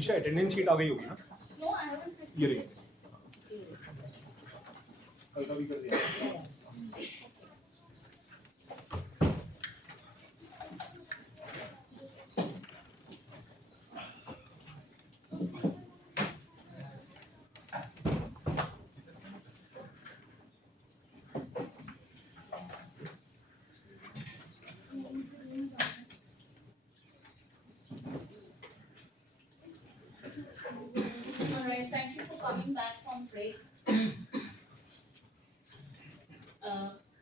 Isha attendance sheet आ गई होगी ना? No, I haven't received ये रही। it. कल का भी कर दिया। Alright, thank you for coming back from break.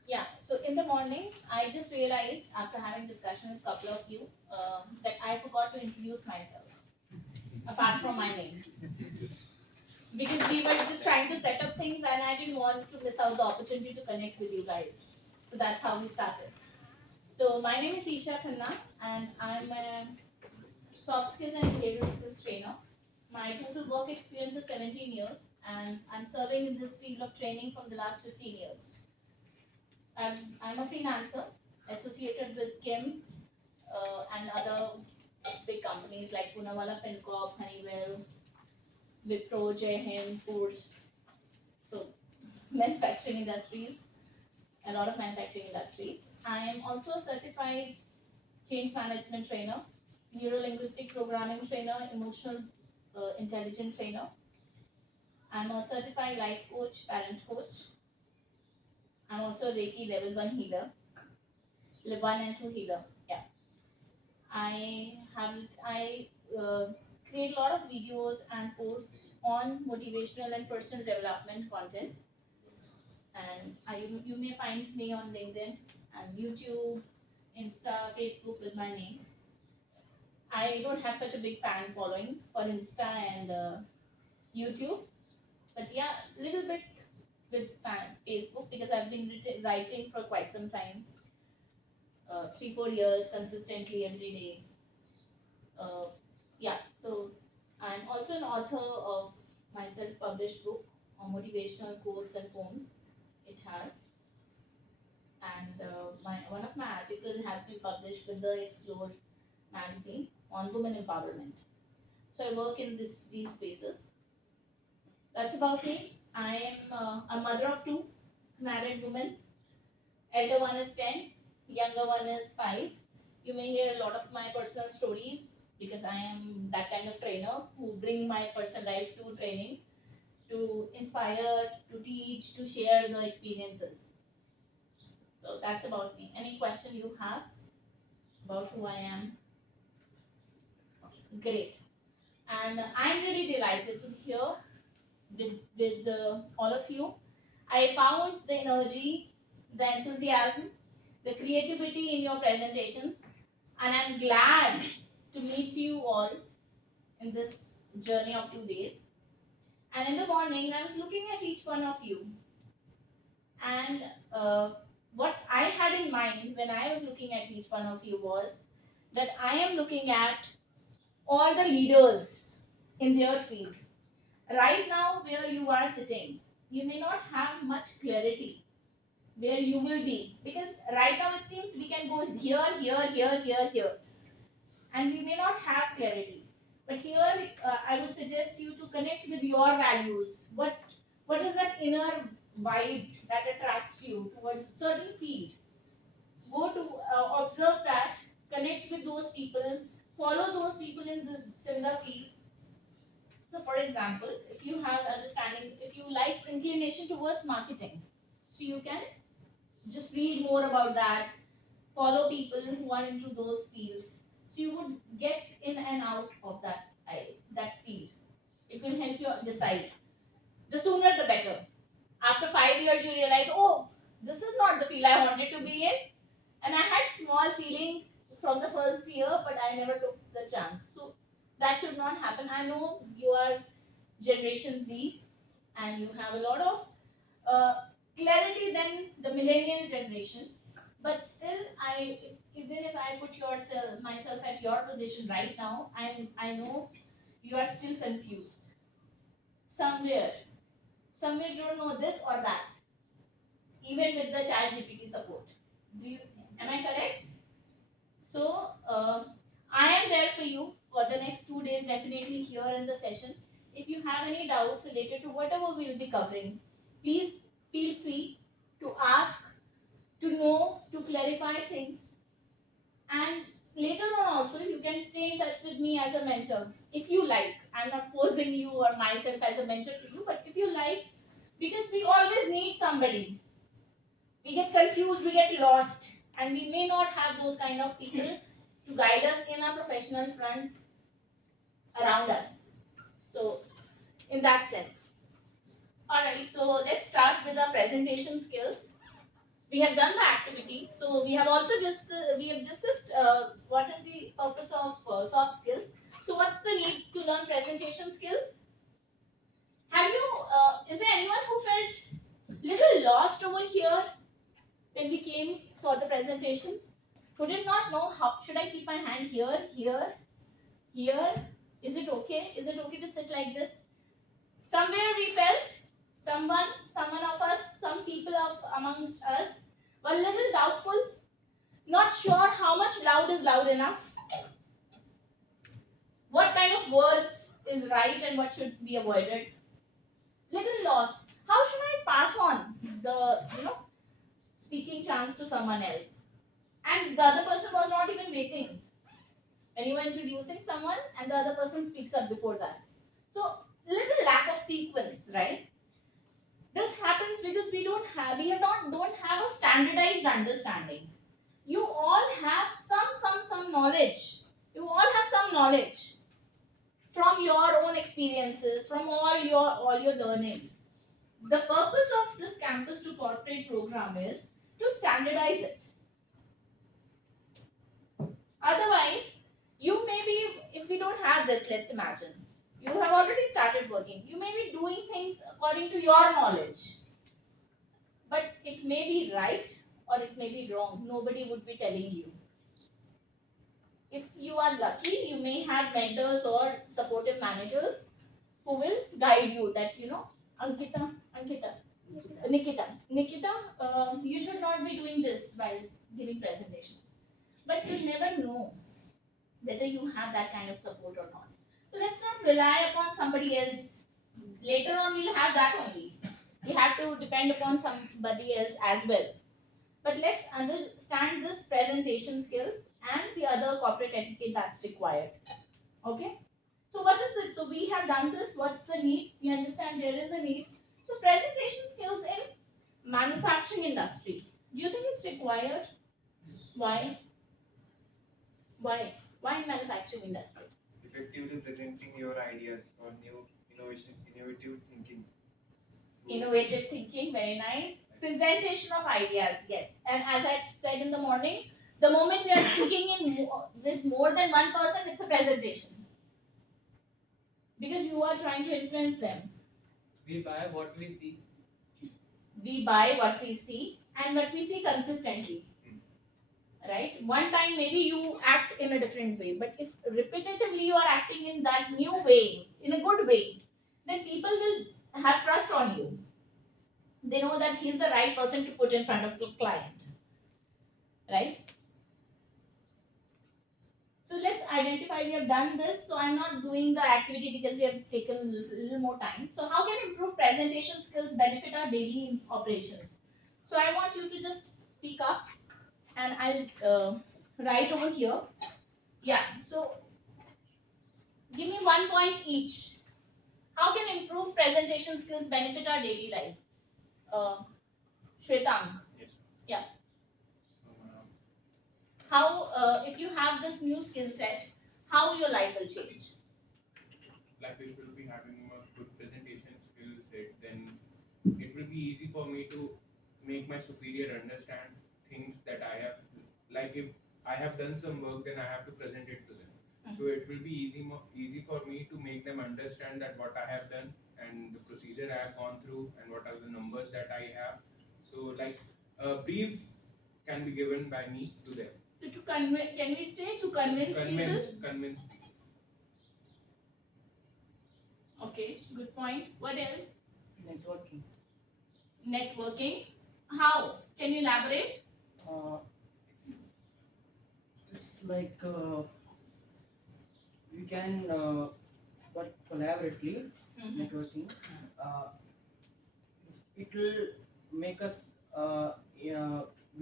Yeah, so in the morning, I just realized after having discussion with a couple of you that I forgot to introduce myself, apart from my name. Because we were just trying to set up things and I didn't want to miss out the opportunity to connect with you guys. So that's how we started. So my name is Isha Khanna and I'm a soft skills and behavioral skills trainer. My total work experience is 17 years and I'm serving in this field of training from the last 15 years. I'm a freelancer associated with Kim and other big companies like Poonawalla FinCorp, Honeywell, Wipro, Jai Hind, Foods. So manufacturing industries, a lot of manufacturing industries. I am also a certified change management trainer, neuro-linguistic programming trainer, emotional intelligence trainer. I'm a certified life coach, parent coach. I'm also a Reiki level 1 healer, level 1 and 2 healer. Yeah. I create a lot of videos and posts on motivational and personal development content. And you may find me on LinkedIn and YouTube, Insta, Facebook with my name. I don't have such a big fan following for Insta and YouTube, but yeah, a little bit with Facebook because I've been writing for quite some time, 3-4 years consistently every day. Yeah, so I'm also an author of my self-published book on motivational quotes and poems. It has, and one of my articles has been published with the Explore magazine on women empowerment. So I work in these spaces. That's about me. I am a mother of two, married woman. Elder one is 10, younger one is 5. You may hear a lot of my personal stories because I am that kind of trainer who bring my personal life to training to inspire, to teach, to share the experiences. So that's about me. Any question you have about who I am? Okay, great. And I'm really delighted to be here with all of you. I found the energy, the enthusiasm, the creativity in your presentations, and I'm glad to meet you all in this journey of 2 days. And in the morning, I was looking at each one of you, and what I had in mind when I was looking at each one of you was that I am looking at all the leaders in their field. Right now, where you are sitting, you may not have much clarity where you will be because right now it seems we can go here, and we may not have clarity. But here, I would suggest you to connect with your values. What is that inner vibe that attracts you towards a certain field? Go to observe that, connect with those people, follow those people in the similar fields. So, for example, if you have understanding, if you like inclination towards marketing, so you can just read more about that, follow people who are into those fields. So you would get in and out of that field. It will help you decide. The sooner the better. After 5 years, you realize, oh, this is not the field I wanted to be in. And I had small feeling from the first year, but I never took the chance. So that should not happen. I know you are Generation Z, and you have a lot of uh, clarity than the millennial generation. But still, even if I put myself at your position right now, I know you are still confused. Somewhere, somewhere you don't know this or that, even with the Chat GPT support. Am I correct? So I am there for you for the next 2 days, definitely here in the session. If you have any doubts related to whatever we will be covering, please feel free to ask, to know, to clarify things. And later on also, you can stay in touch with me as a mentor if you like. I'm not posing you or myself as a mentor to you, but if you like, because we always need somebody. We get confused, we get lost, and we may not have those kind of people to guide us in our professional front around us. So, in that sense. Alright, so let's start with our presentation skills. We have done the activity, so we have also just discussed what is the purpose of soft skills. So, what's the need to learn presentation skills? Have you? Is there anyone who felt little lost over here when we came for the presentations? Who did not know how should I keep my hand here, here, here? Is it okay? Is it okay to sit like this? Somewhere we felt someone of us, some people amongst us were a little doubtful, not sure how much loud is loud enough, what kind of words is right and what should be avoided. Little lost. How should I pass on the speaking chance to someone else? And the other person was not even waiting. When you were introducing someone and the other person speaks up before that. So little lack of sequence, right? This happens because we don't have a standardized understanding. You all have some knowledge. You all have some knowledge from your own experiences, from all your learnings. The purpose of this campus to corporate program is to standardize it. Otherwise, you may be, if we don't have this, let's imagine, you have already started working. You may be doing things according to your knowledge. But it may be right or it may be wrong. Nobody would be telling you. If you are lucky, you may have mentors or supportive managers who will guide you that, Nikita, you should not be doing this while giving presentation. But you never know whether you have that kind of support or not. So let's not rely upon somebody else. Later on, we'll have that only. We have to depend upon somebody else as well. But let's understand this presentation skills and the other corporate etiquette that's required. Okay? So what is it? So we have done this. What's the need? We understand there is a need. So presentation skills in manufacturing industry. Do you think it's required? Why? Why? Why in manufacturing industry? Effectively presenting your ideas or new innovative thinking. Innovative thinking, very nice. Presentation of ideas, yes. And as I said in the morning, the moment we are speaking with more than one person, it's a presentation. Because you are trying to influence them. We buy what we see. We buy what we see and what we see consistently. Right? One time maybe you act in a different way, but if repetitively you are acting in that new way, in a good way, then people will have trust on you. They know that he's the right person to put in front of the client. Right? So let's identify, we have done this. So I'm not doing the activity because we have taken a little more time. So how can improved presentation skills benefit our daily operations? So I want you to just speak up and I'll write over here. Yeah, so give me 1 point each. How can improved presentation skills benefit our daily life? Shwetang. Yes. Yeah. How, if you have this new skill set, how your life will change? Like if we'll be having a good presentation skill set, then it will be easy for me to make my superior understand things that I have. Like if I have done some work, then I have to present it to them. So it will be easy for me to make them understand that what I have done and the procedure I have gone through and what are the numbers that I have. So like a brief can be given by me to them. So to convince, can we say to convince people? Convince people. Okay, good point. What else? Networking. Networking. How? Can you elaborate? It's like we can work collaboratively, Mhm. networking, uh, it will make us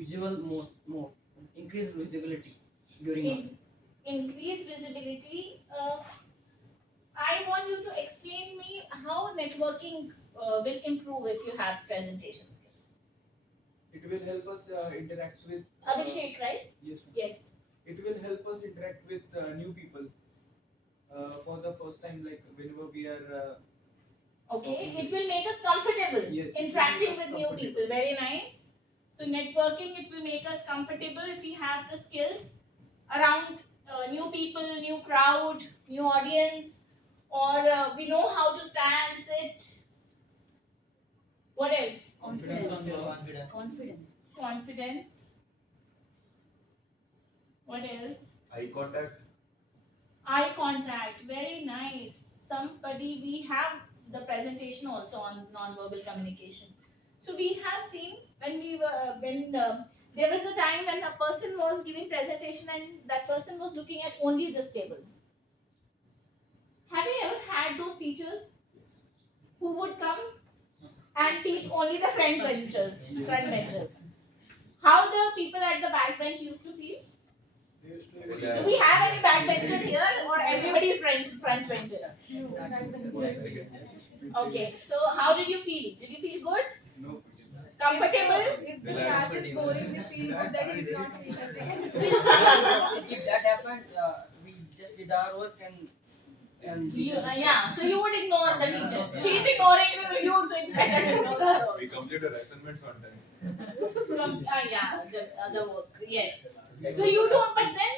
visual more, increase visibility during our Increase visibility. I want you to explain me how networking will improve if you have presentation skills. It will help us interact with. Abhishek, right? Yes, ma'am. Yes. It will help us interact with new people for the first time, like whenever we are. Okay. It will make us comfortable Yes, it will interacting make us with new comfortable. people. Very nice. So networking, it will make us comfortable if we have the skills around new people, new crowd, new audience, or we know how to stand, sit. What else? confidence. Confidence. What else? Eye contact. Eye contact. Very nice. Somebody, we have the presentation also on non-verbal communication. So we have seen when there was a time when a person was giving presentation and that person was looking at only this table. Have you ever had those teachers who would come and teach only the front benchers? Front benchers. How the people at the back bench used to feel? Do we have any backbencher here, or everybody is front bencher? Okay, so how did you feel? Did you feel good? No. Comfortable? If the class is boring, we feel good that he's not seeing us again. If that happened, we just did our work and we You, just- yeah, so you would ignore the teacher. She's ignoring you, so it's better to ignore her. We completed assignments on time. Yeah, the work, yes. So you don't, but then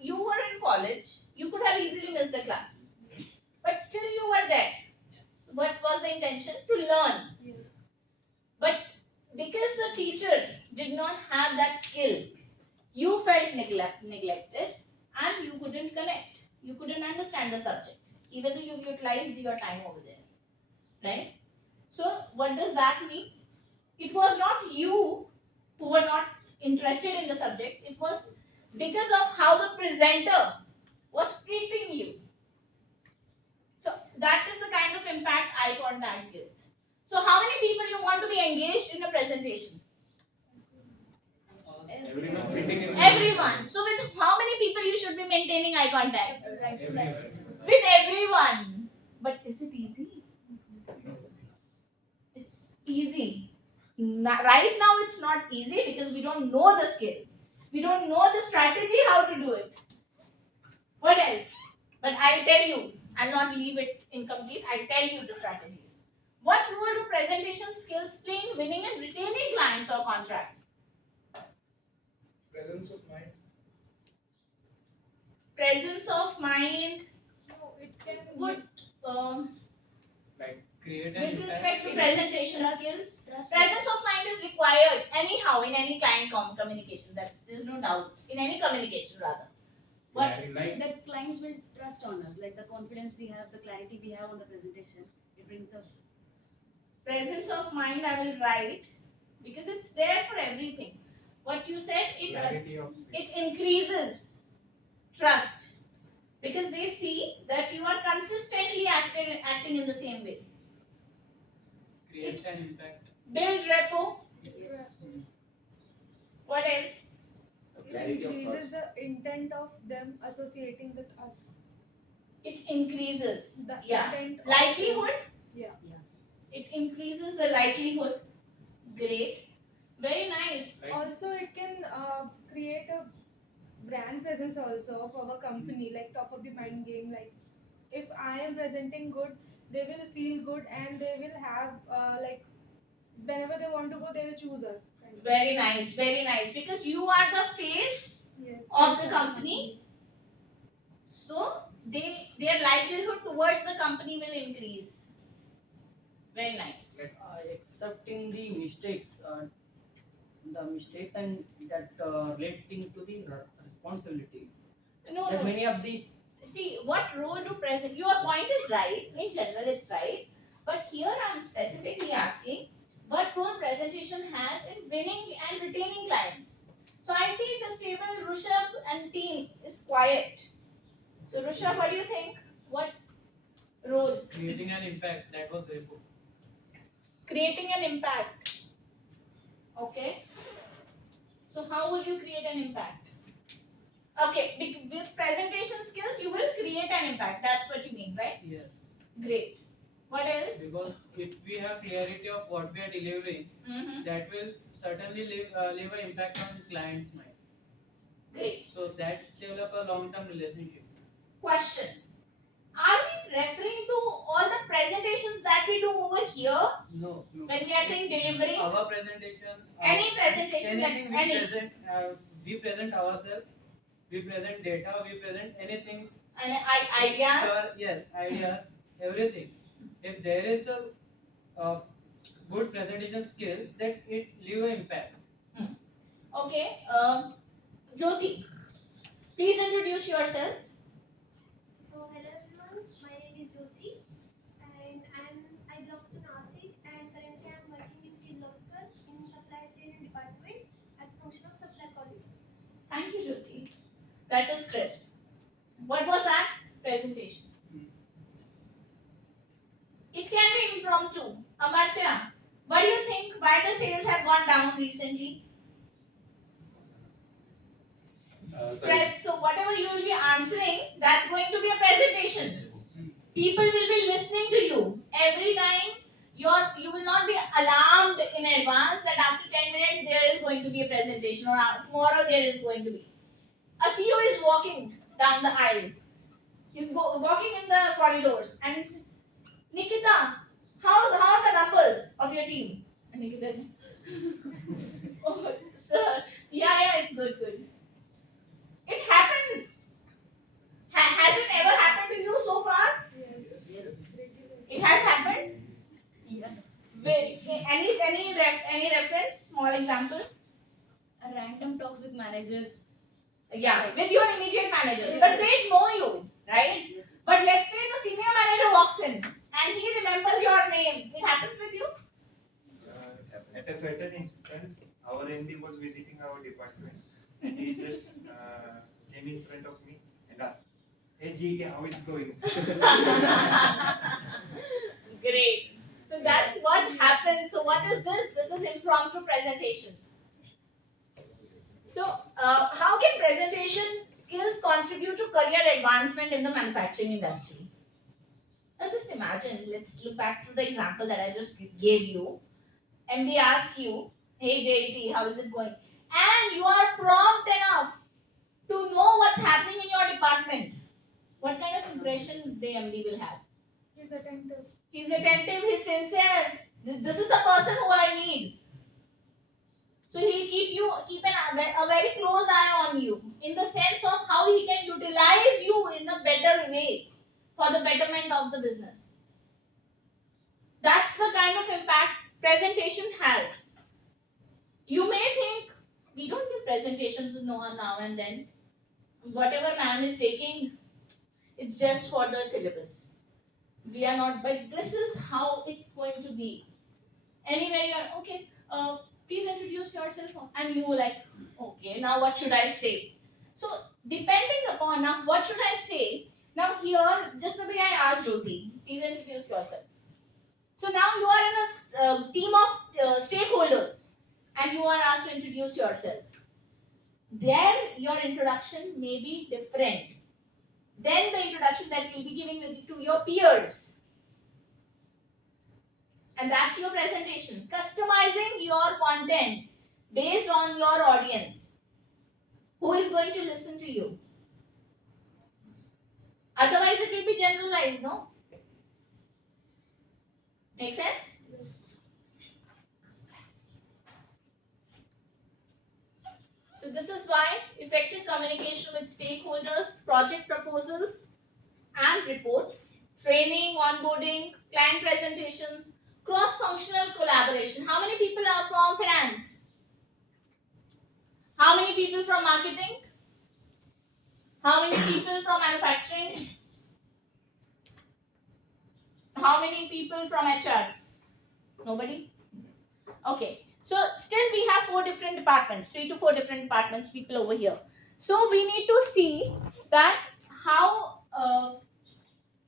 you were in college, you could have easily missed the class. But still you were there. What was the intention? To learn. Yes. But because the teacher did not have that skill, you felt neglected and you couldn't connect. You couldn't understand the subject, even though you utilized your time over there. Right? So, what does that mean? It was not you who were not interested in the subject, it was because of how the presenter was treating you. So, that is the kind of impact eye contact gives. So, how many people you want to be engaged in a presentation? Everyone sitting in. Everyone. So, with how many people you should be maintaining eye contact? Everyone. With everyone. But is it easy? It's easy. Right now, it's not easy because we don't know the skill. We don't know the strategy how to do it. What else? But I'll tell you, I'll not leave it incomplete. I'll tell you the strategies. What role do presentation skills play in winning and retaining clients or contracts? Presence of mind. Presence of mind No, it can would, like create an with impact respect to in- presentation skills, presence of mind is required anyhow in any client communication. There's no doubt. In any communication, rather. What? Yeah, like That clients will trust on us, like the confidence we have, the clarity we have on the presentation. It brings the Presence of mind I will write because it's there for everything. What you said, Clarity of speech. it increases trust because they see that you are consistently acting in the same way. create an impact. Build rapport. What else? it increases the intent of them associating with us. It increases The Yeah. intent of likelihood. Yeah. It increases the likelihood. Great. Very nice. Right. Also, it can create a brand presence also of our company, like top of the mind game. Like, if I am presenting good, they will feel good and they will have like whenever they want to go, they will choose us. Kind of. Very nice. Very nice. Because you are the face Yes. of the company. So their likelihood towards the company will increase. Very nice. Accepting the mistakes and that relating to the responsibility. No, That no. many of the See, what role do present? Your point is right. In general, it's right. But here I'm specifically asking what role presentation has in winning and retaining clients. So I see this table, Rushabh and team is quiet. So Rushabh, what do you think? What role. Creating an impact. That was Repo. Creating an impact. Okay. So how will you create an impact? Okay, with presentation skills, you will create an impact. That's what you mean, right? Yes. Great. What else? Because if we have clarity of what we are delivering, Mm-hmm. that will certainly leave an impact on client's mind. Great. So that develop a long-term relationship. Question. Are we referring to all the presentations that we do over here No. when we are saying delivering? Our presentation. Any presentation that Anything any. we present ourselves. We present data. We present anything. And ideas. Yes, ideas, everything. If there is a good presentation skill, that it leave an impact. Okay. Jyoti, please introduce yourself. So hello everyone, my name is Jyoti and I belong to Nasik and currently I am working in Kirloskar in supply chain department as function of supply coordinator. Thank you, Jyoti. That was crisp. What was that? Presentation. It can be impromptu. Amartya, what do you think? Why the sales have gone down recently? So whatever you will be answering, that's going to be a presentation. People will be listening to you. Every time you will not be alarmed in advance that after 10 minutes there is going to be a presentation or tomorrow there is going to be. A CEO is walking down the aisle. He's walking in the corridors and Nikita, how are the numbers of your team? And Nikita, oh, sir, yeah, it's good. It happens. Has it ever happened to you so far? Yes. It has happened. Yeah. Any reference? Small example. A random talks with managers. Yeah, with your immediate managers, Yes, but yes. they know you, right? Yes. But let's say the senior manager walks in and he remembers your name. It happens with you. At a certain instance, our MD was visiting our department. He just came in front of me and asked, "Hey GT, how it's going?" Great. So that's what happens. So what is this? This is impromptu presentation. So how can presentation skills contribute to career advancement in the manufacturing industry? Now just imagine, let's look back to the example that I just gave you. MD asks you, "Hey JT, how is it going?" And you are prompt enough to know what's happening in your department. What kind of impression the MD will have? He's attentive. He's attentive, he's sincere. This is the person who I need. So he'll keep a very close eye on you in the sense of how he can utilize you in a better way for the betterment of the business. That's the kind of impact presentation has. You may think we don't give presentations now and then. Whatever ma'am is taking, it's just for the syllabus. We are not, but this is how it's going to be. Anywhere you are, okay, please introduce yourself. And you were like, okay, now what should I say? So, depending upon now, what should I say? Now, here, just the way I asked Jyoti, please introduce yourself. So, now you are in a team of stakeholders and you are asked to introduce yourself. There, your introduction may be different than the introduction that you will be giving to your peers. And that's your presentation. Customizing your content based on your audience. Who is going to listen to you? Otherwise, it will be generalized, no? Make sense? So this is why effective communication with stakeholders, project proposals and reports, training, onboarding, client presentations, cross-functional collaboration. How many people are from finance? How many people from marketing? How many people from manufacturing? How many people from HR? Nobody? Okay. So still we have 4 different departments, 3 to 4 different departments, people over here. So we need to see that how,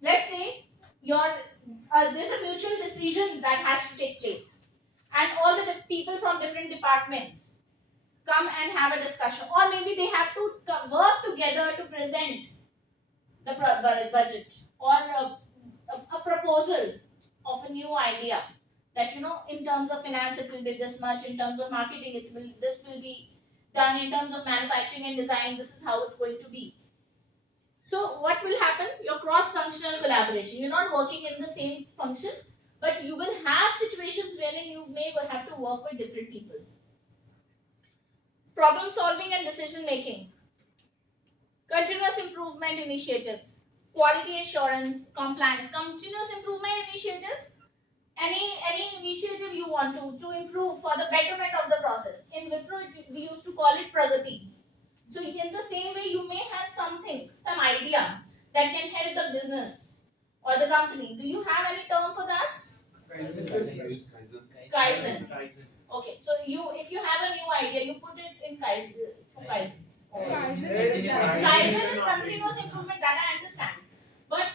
let's say your there's a mutual decision that has to take place, and all the people from different departments come and have a discussion, or maybe they have to work together to present the budget or a proposal of a new idea, that in terms of finance it will be this much, in terms of marketing this will be done, in terms of manufacturing and design this is how it's going to be. So what will happen? Your cross-functional collaboration. You're not working in the same function, but you will have situations wherein you may have to work with different people. Problem solving and decision making. Continuous improvement initiatives. Quality assurance, compliance, continuous improvement initiatives. Any initiative you want to improve for the betterment of the process. In Wipro, we used to call it Pragati. So in the same way, you may have some idea that can help the business or the company. Do you have any term for that? Kaizen. Okay, so if you have a new idea, you put it in Kaizen. Kaizen is continuous improvement, that I understand. But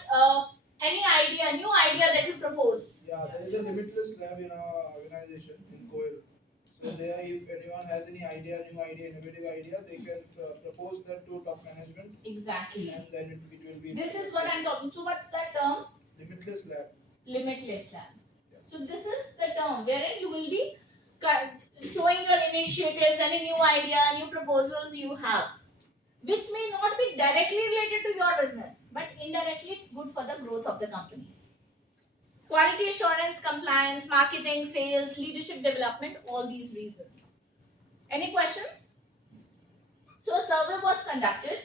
any idea, new idea that you propose? Yeah, there is a limitless lab in our organization in Coel. So there, if anyone has any idea, new idea, innovative idea, they can propose that to top management. Exactly. And then it will be. This is what I'm talking. So what's that term? Limitless lab. Limitless lab. So this is the term wherein you will be showing your initiatives, any new idea, new proposals you have, which may not be directly related to your business, but indirectly it's good for the growth of the company. Quality assurance, compliance, marketing, sales, leadership development, all these reasons. Any questions? So a survey was conducted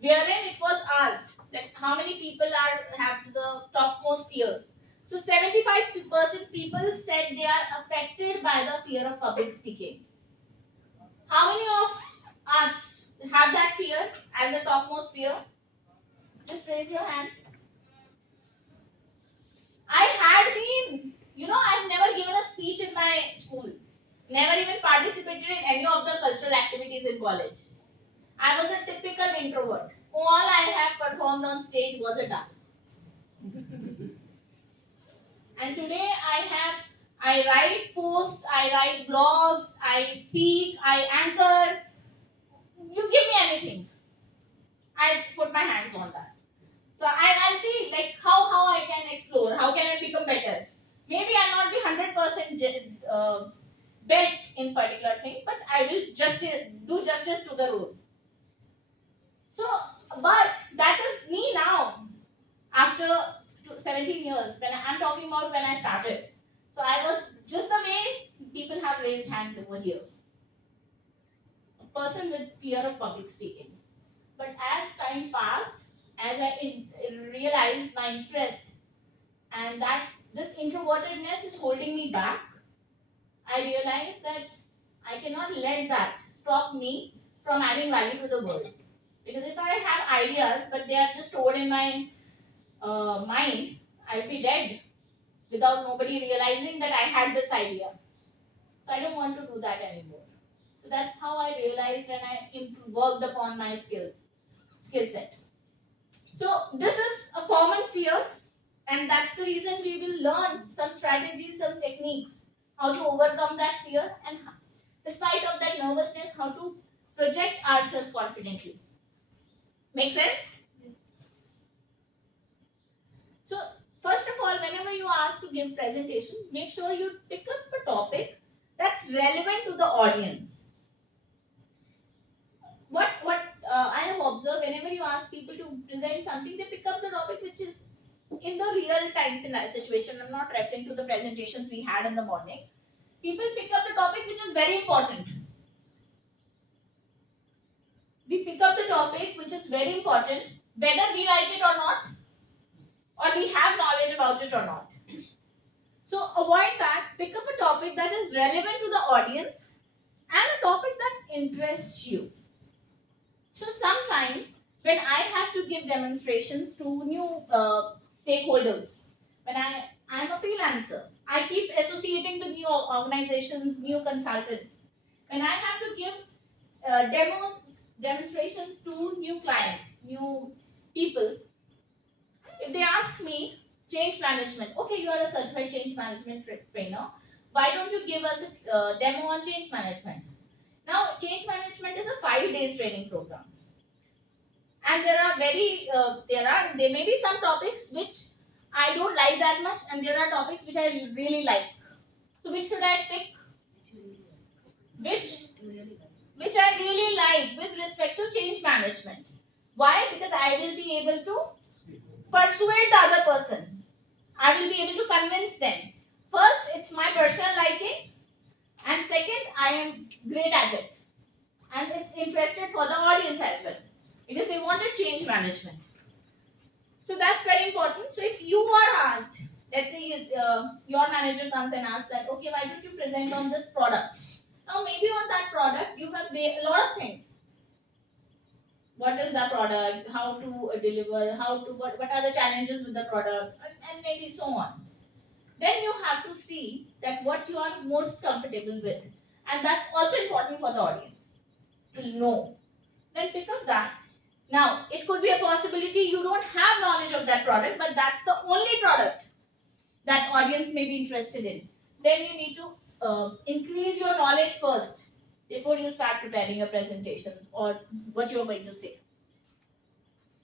wherein it was asked that how many people have the topmost fears. So 75% people said they are affected by the fear of public speaking. How many of us have that fear as the topmost fear? Just raise your hand. I've never given a speech in my school. Never even participated in any of the cultural activities in college. I was a typical introvert. All I have performed on stage was a dance. And today I write posts, I write blogs, I speak, I anchor. You give me anything, I put my hands on that. So I'll see how I can explore, how can I become better. Maybe I'll not be 100% best in particular thing, but I will just do justice to the role. So, but that is me now, after 17 years, when I'm talking about when I started. So I was just the way people have raised hands over here. A person with fear of public speaking. But as time passed, as I realized my interest and that this introvertedness is holding me back, I realized that I cannot let that stop me from adding value to the world. Because if I have ideas but they are just stored in my mind, I'll be dead without nobody realizing that I had this idea. So I don't want to do that anymore. So that's how I realized and I worked upon my skill set. So this is a common fear, and that's the reason we will learn some strategies, some techniques, how to overcome that fear, and despite of that nervousness, how to project ourselves confidently. Make sense? So first of all, whenever you are asked to give presentation, make sure you pick up a topic that's relevant to the audience. What I have observed, whenever you ask people to present something, they pick up the topic which is in the real time situation. I'm not referring to the presentations we had in the morning. People pick up the topic which is very important. We pick up the topic which is very important, whether we like it or not, or we have knowledge about it or not. So avoid that. Pick up a topic that is relevant to the audience and a topic that interests you. So sometimes when I have to give demonstrations to new stakeholders, when I'm a freelancer, I keep associating with new organizations, new consultants. When I have to give demonstrations to new clients, new people, if they ask me, Change management. Okay, you are a certified change management trainer. Why don't you give us a demo on change management? Now, change management is a 5 days training program, and there may be some topics which I don't like that much, and there are topics which I really like. So, which should I pick? Which You really like. which I really like with respect to change management. Why? Because I will be able to persuade the other person. I will be able to convince them. First, it's my personal liking, and second, I am great at it. And it's interested for the audience as well, because they wanted change management. So that's very important. So if you are asked, let's say your manager comes and asks that, okay, why don't you present on this product? Now maybe on that product you have a lot of things. What is the product? How to deliver? What are the challenges with the product? And maybe so on. Then you have to see that what you are most comfortable with, and that's also important for the audience to know. Then pick up that. Now, it could be a possibility you don't have knowledge of that product, but that's the only product that audience may be interested in. Then you need to increase your knowledge first before you start preparing your presentations or what you're going to say.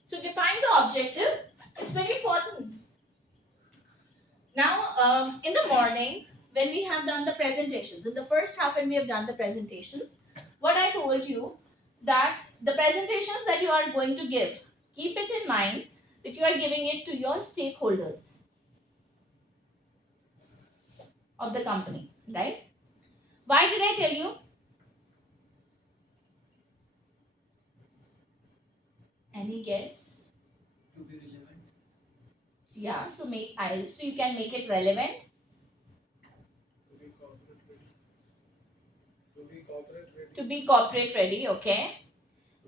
So define the objective. It's very important. Now, in the morning, when we have done the presentations, in the first half when we have done the presentations, what I told you, that the presentations that you are going to give, keep it in mind that you are giving it to your stakeholders of the company, right? Why did I tell you? Any guess? To be relevant. Yeah, so you can make it relevant. To be corporate ready. To be corporate ready. To be corporate ready, okay.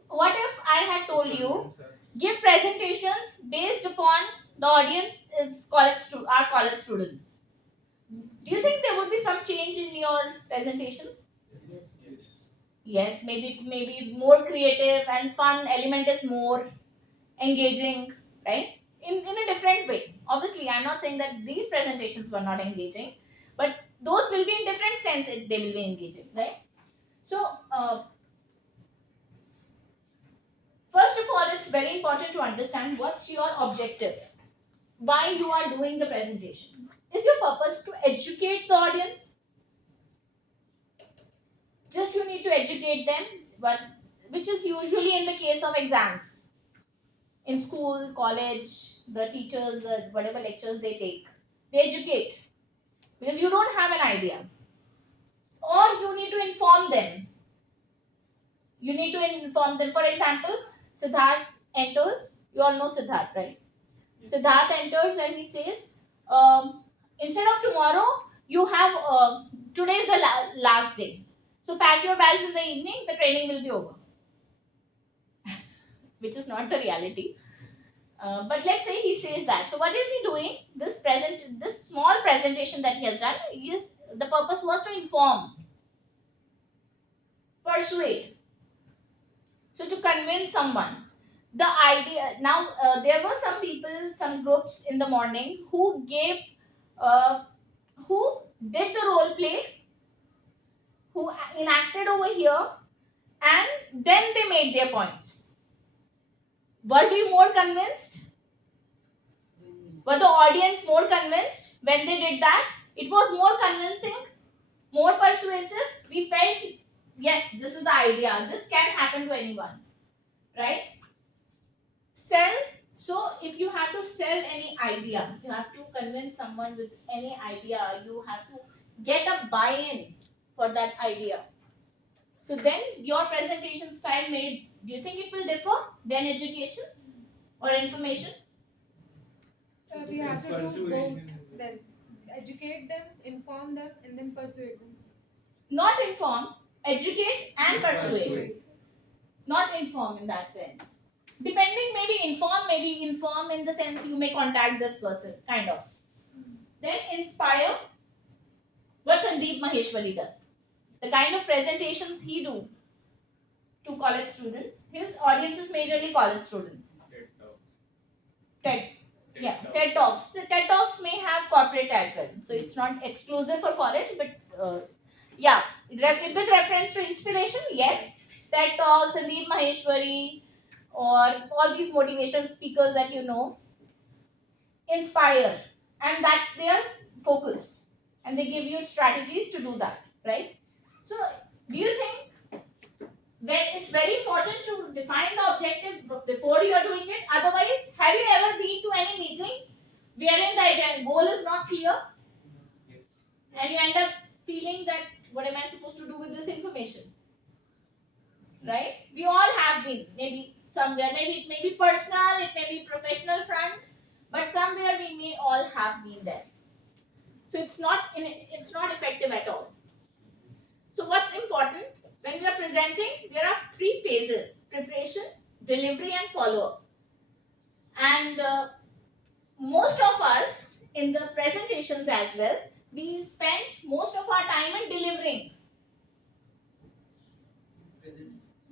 What if I had told you, give presentations based upon the audience is our college students? Do you think there would be some change in your presentations? Yes. Yes, maybe more creative and fun element is more engaging, right? In a different way. Obviously, I'm not saying that these presentations were not engaging, but those will be in different sense. They will be engaging, right? So, first of all, it's very important to understand what's your objective. Why you are doing the presentation. Is your purpose to educate the audience? Just you need to educate them, but which is usually in the case of exams. In school, college, the teachers, whatever lectures they take, they educate. Because you don't have an idea. Or you need to inform them. You need to inform them. For example, Siddharth enters. You all know Siddharth, right? Siddharth enters and he says, instead of tomorrow, you have, today is the last day. So pack your bags in the evening, the training will be over. Which is not the reality. But let's say he says that. So what is he doing? This small presentation that he has done, the purpose was to inform, persuade. So to convince someone. The idea, now there were some people, some groups in the morning who did the role play, who enacted over here, and then they made their points. Were we more convinced? Were the audience more convinced when they did that? It was more convincing, more persuasive. We felt, yes, this is the idea. This can happen to anyone, right? Sell. So if you have to sell any idea, you have to convince someone with any idea, you have to get a buy-in for that idea. So then your presentation style do you think it will differ than education or information? We have to do both then. Educate them, inform them, and then persuade them. Not inform, educate and persuade. Not inform in that sense. Depending, maybe inform in the sense you may contact this person, kind of. Then inspire. What Sandeep Maheshwari does. The kind of presentations he do to college students. His audience is majorly college students. TED Yeah, TED Talks. The TED Talks may have corporate as well, so it's not exclusive for college, but yeah, with reference to inspiration, yes, TED Talks, Sandeep Maheshwari, or all these motivation speakers that you know inspire, and that's their focus, and they give you strategies to do that, right? So, do you think when it's very important to define the objective before you are doing it? Otherwise, have you ever been to any meeting wherein the goal is not clear and you end up feeling that what am I supposed to do with this information? Right? We all have been, maybe somewhere, maybe it may be personal, it may be professional front, but somewhere we may all have been there. So it's not effective at all. So what's important when we are presenting? There are 3 phases: preparation, delivery, and follow-up. And most of us in the presentations as well, we spend most of our time in delivering.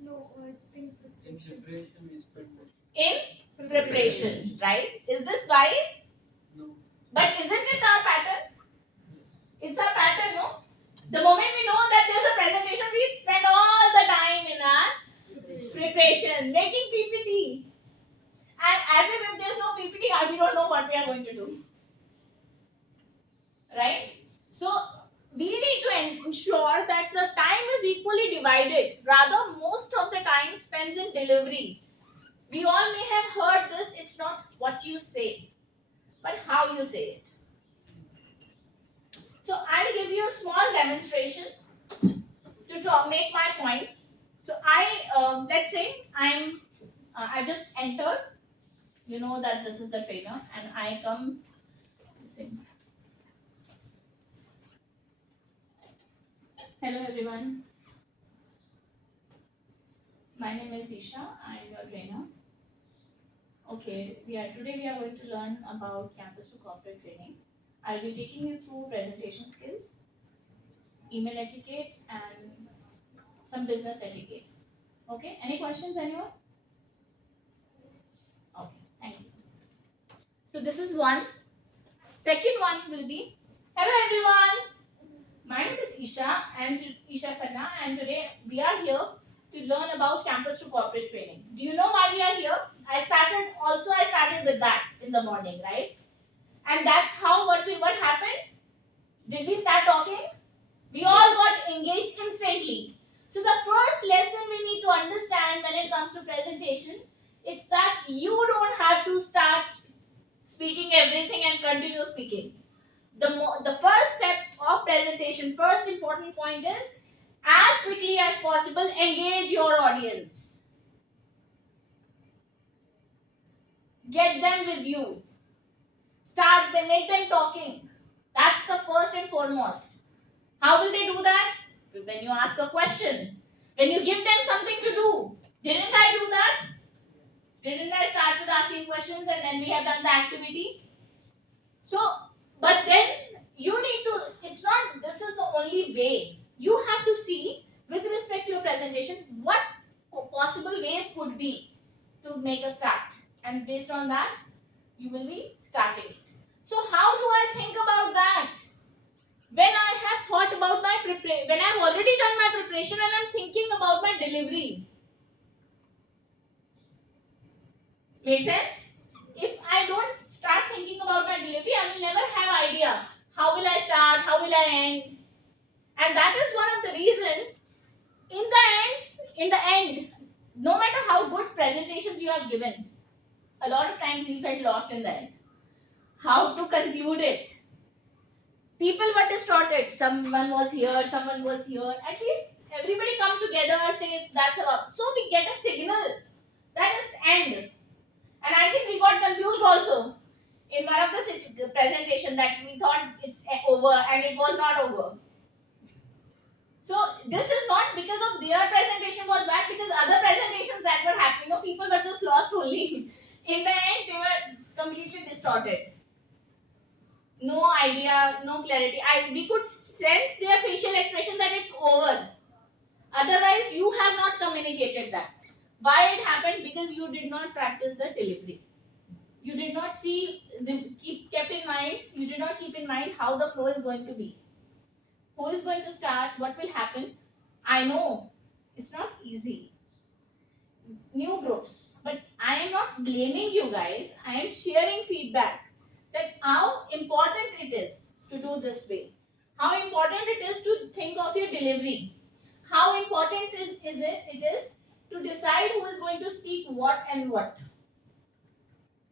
No, I think In preparation is preparation. In preparation, right? Is this wise? No. But isn't it our pattern? Yes. It's our pattern, no? The moment we know that there's a presentation, we spend all the time in our preparation, making PPT. And as if there's no PPT, we don't know what we are going to do. Right? So, we need to ensure that the time is equally divided. Rather, most of the time spends in delivery. We all may have heard this, it's not what you say, but how you say it. So I'll give you a small demonstration to make my point. So let's say I just entered. You know that this is the trainer, and I come. Hello everyone. My name is Isha. I'm your trainer. Okay, today we are going to learn about campus to corporate training. I'll be taking you through presentation skills, email etiquette, and some business etiquette. Okay, any questions, anyone? Okay, thank you. So this is one. Second one will be, hello everyone. My name is Isha and Isha Khanna, and today we are here to learn about campus to corporate training. Do you know why we are here? I started with that in the morning, right? And that's how what happened? Did we start talking? We all got engaged instantly. So the first lesson we need to understand when it comes to presentation, it's that you don't have to start speaking everything and continue speaking. The first step of presentation, first important point is, as quickly as possible, engage your audience. Get them with you. Make them talking. That's the first and foremost. How will they do that? When you ask a question. When you give them something to do. Didn't I do that? Didn't I start with asking questions and then we have done the activity? So, but then you need to, it's not, this is the only way. You have to see, with respect to your presentation, what possible ways could be to make a start. And based on that, you will be starting it. So how do I think about that? When I have thought about my preparation, when I've already done my preparation and I'm thinking about my delivery. Make sense? If I don't start thinking about my delivery, I will never have idea. How will I start? How will I end? And that is one of the reasons, in the end, no matter how good presentations you have given, a lot of times you felt lost in the end. How to conclude it? People were distorted. Someone was here, someone was here. At least everybody come together and say that's about. So we get a signal that it's end. And I think we got confused also in one of the presentation that we thought it's over and it was not over. So this is not because of their presentation was bad, because other presentations that were happening, people were just lost only. In the end, they were completely distorted. No idea, no clarity. We could sense their facial expression that it's over. Otherwise, you have not communicated that. Why it happened? Because you did not practice the delivery. You did not see kept in mind, you did not keep in mind how the flow is going to be. Who is going to start? What will happen? I know it's not easy. New groups, but I am not blaming you guys. I am sharing feedback that how important it is to do this way. How important it is to think of your delivery. How important it is to decide who is going to speak what and what.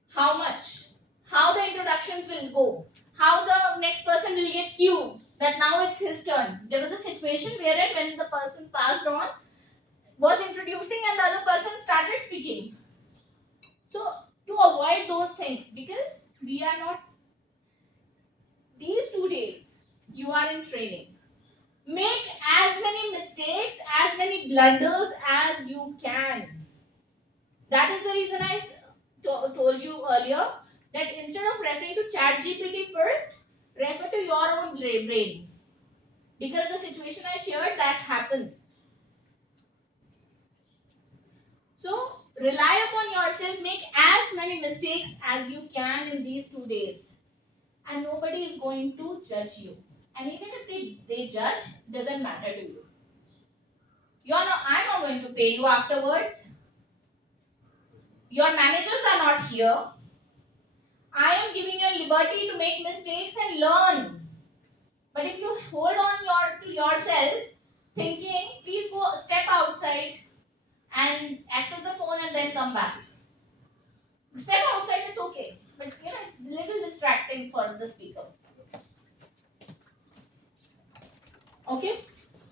How much. How the introductions will go. How the next person will get cued that now it's his turn. There was a situation where when the person passed on was introducing and the other person started speaking. So to avoid those things, because we are not, these 2 days you are in training. Make as many mistakes, as many blunders as you can. That is the reason I told you earlier that instead of referring to ChatGPT first, refer to your own brain. Because the situation I shared, that happens. So rely upon yourself, make as many mistakes as you can in these 2 days. And nobody is going to judge you. And even if they judge, doesn't matter to you. I'm not going to pay you afterwards. Your managers are not here. I am giving you liberty to make mistakes and learn. But if you hold on to yourself, thinking, please go step outside and access the phone and then come back. Step outside, it's okay. But it's a little distracting for the speaker. Okay?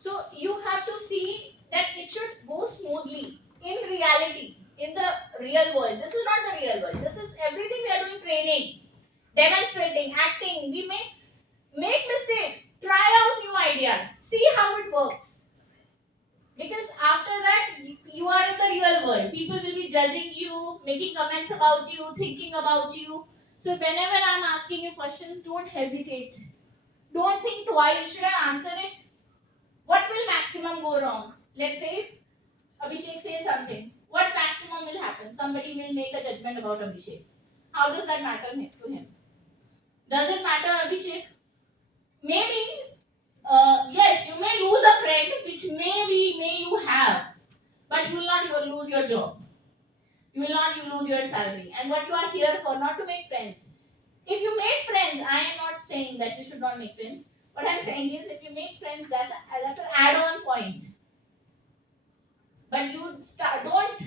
So you have to see that it should go smoothly in reality, in the real world. This is not the real world. This is everything we are doing training, demonstrating, acting. We make mistakes, try out new ideas, see how it works. Because after that, you are in the real world. People will be judging you, making comments about you, thinking about you. So whenever I'm asking you questions, don't hesitate. Don't think twice, should I answer it? What will maximum go wrong? Let's say if Abhishek says something, what maximum will happen? Somebody will make a judgment about Abhishek. How does that matter to him? Does it matter, Abhishek? Maybe, yes, you may lose a friend, which may you have, but you will not lose your job. You will not lose your salary. And what you are here for, not to make friends. If you make friends, I am not saying that you should not make friends. What I am saying is, if you make friends, that's an add-on point. But don't